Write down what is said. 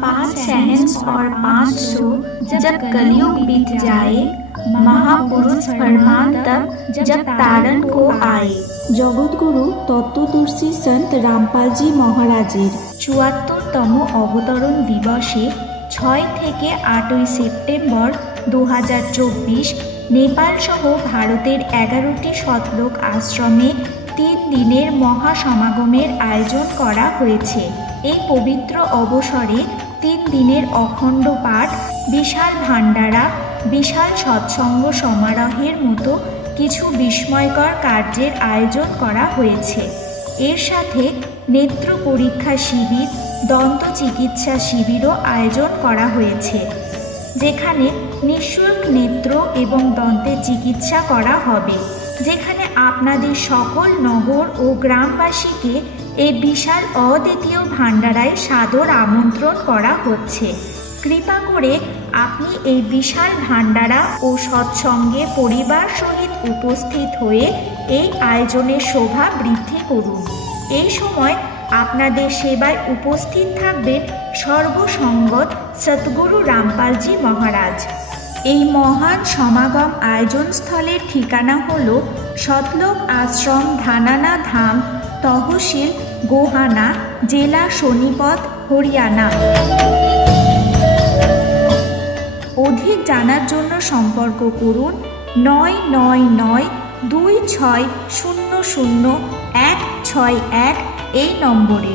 5 सहंस और 500 जब कलयुग बीत जाए, महापुरुष फरमान तब जब तारण को आए। जगतगुरु तत्त्वदर्शी संत रामपाल जी महाराजेर 74তম অবতরণ দিবসে 6 থেকে 8 সেপ্টেম্বর 2024 নেপাল সহ ভারতের 11টি শতলোক আশ্রমে 3 দিনের মহাসমাগমের আয়োজন করা হয়েছে। এই পবিত্র অবসরে 3 দিনের অখণ্ড পাঠ, বিশাল ভান্ডারা, বিশাল সৎসঙ্গ সমারোহের মতো কিছু বিস্ময়কর কার্যের আয়োজন করা হয়েছে। এর সাথে নেত্র পরীক্ষা শিবির, দন্ত চিকিৎসা শিবিরও আয়োজন করা হয়েছে, যেখানে নিঃশুল্ক নেত্র এবং দন্তের চিকিৎসা করা হবে, যেখানে আপনাদের সকল নগর ও গ্রামবাসীকে এই বিশাল অদ্বিতীয় ভান্ডারায় সাদর আমন্ত্রণ করা হচ্ছে। কৃপা করে আপনি এই বিশাল ভান্ডারা ও সৎসঙ্গে পরিবার সহিত উপস্থিত হয়ে এই আয়োজনের শোভা বৃদ্ধি করুন। এই সময় আপনাদের সেবায় উপস্থিত থাকবেন সর্বসঙ্গত সদ্গুরু রামপালজি মহারাজ। এই মহান সমাগম আয়োজনস্থলের ঠিকানা হল শতলোক আশ্রম, ধানানা ধাম, তহসিল গোহানা, জেলা সোনিপত, হরিয়ানা। অধিক জানার জন্য সম্পর্ক করুন 99926000161 এই নম্বরে।